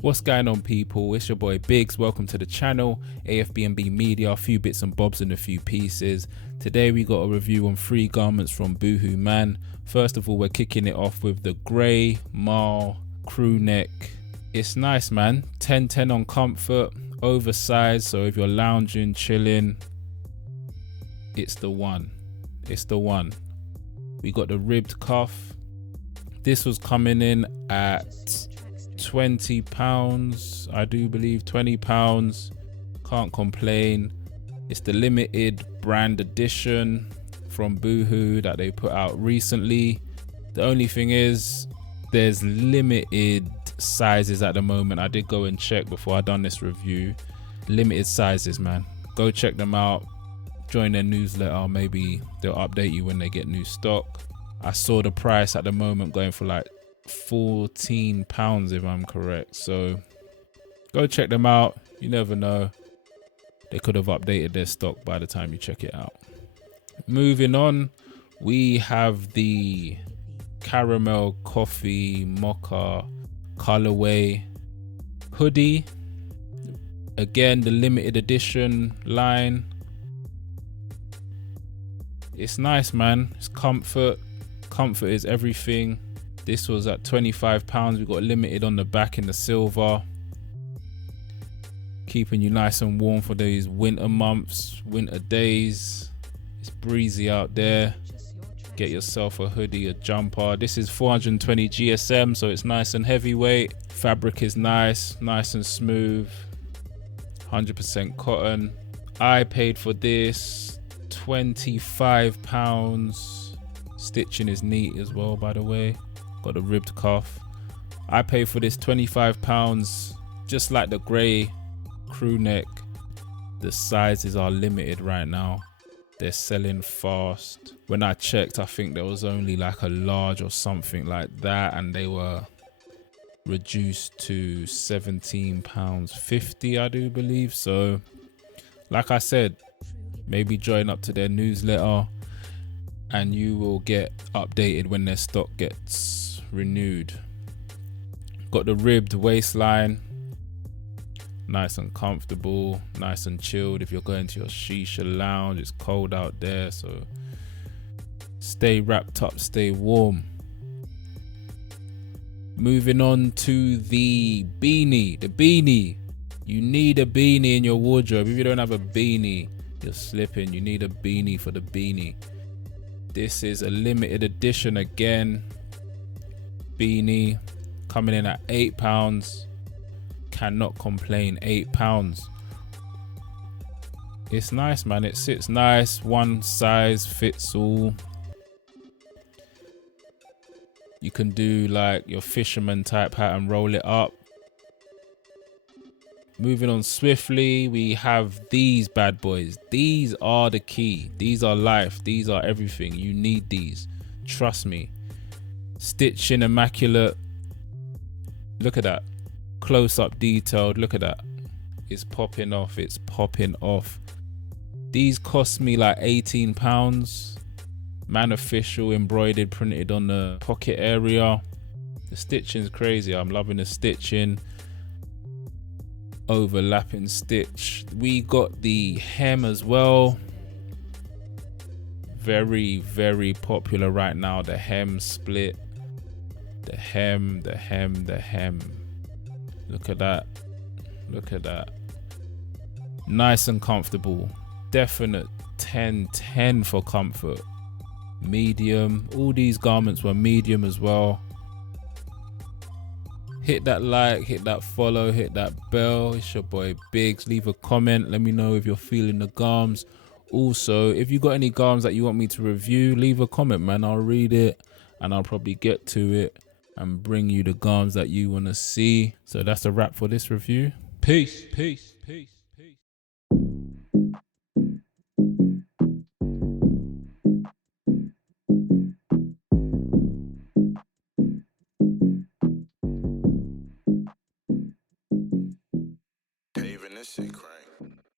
What's going on, people? It's your boy Biggs. Welcome to the channel, AFB&B Media, a few bits and bobs and a few pieces. Today we got a review on 3 garments from BoohooMAN. First of all, we're kicking it off with the grey marl crew neck. It's nice, man. 10/10 on comfort, oversized, so if you're lounging, chilling, it's the one. It's the one. We got the ribbed cuff. This was coming in at £20, I do believe, £20. Can't complain. It's the limited brand edition from Boohoo that they put out recently. The only thing is there's limited sizes at the moment. I did go and check before I done this review. Limited sizes, man. Go check them out. Join their newsletter. Maybe they'll update you when they get new stock. I saw the price at the moment going for like £14 if I'm correct, so go check them out. You never know, they could have updated their stock by the time you check it out. Moving on, we have the caramel coffee mocha colorway hoodie. Again, the limited edition line. It's nice, man. It's comfort is everything. This was at £25. We got limited on the back in the silver, keeping you nice and warm for these winter months, winter days. It's breezy out there. Get yourself a hoodie, a jumper. This is 420 GSM, so it's nice and heavyweight. Fabric is nice and smooth. 100% cotton. I paid for this £25. Stitching is neat as well, by the way. Got a ribbed cuff. I paid for this £25, just like the grey crew neck. The sizes are limited right now. They're selling fast. When I checked, I think there was only like a large or something like that, and they were reduced to £17.50, I do believe. So like I said, maybe join up to their newsletter and you will get updated when their stock gets renewed. Got the ribbed waistline, nice and comfortable, nice and chilled. If you're going to your shisha lounge, it's cold out there, so stay wrapped up, stay warm. Moving on to the beanie. The beanie, you need a beanie in your wardrobe. If you don't have a beanie, you're slipping. You need a beanie for the beanie. This is a limited edition again. Beanie coming in at £8. Cannot complain. £8. It's nice, man. It sits nice. One size fits all. You can do like your fisherman type hat and roll it up. Moving on swiftly, we have these bad boys. These are the key. These are life. These are everything. You need these. Trust me. Stitching immaculate. Look at that. Close up detailed. Look at that. It's popping off. It's popping off. These cost me like £18. Man official, embroidered, printed on the pocket area. The stitching's crazy. I'm loving the stitching. Overlapping stitch. We got the hem as well. Very, very popular right now. The hem split. The hem. Look at that. Look at that. Nice and comfortable. Definite 10/10 for comfort. Medium. All these garments were medium as well. Hit that like, hit that follow, hit that bell. It's your boy Biggs. Leave a comment. Let me know if you're feeling the garms. Also, if you got any garms that you want me to review, leave a comment, man. I'll read it and I'll probably get to it and bring you the garms that you want to see. So that's a wrap for this review. Peace.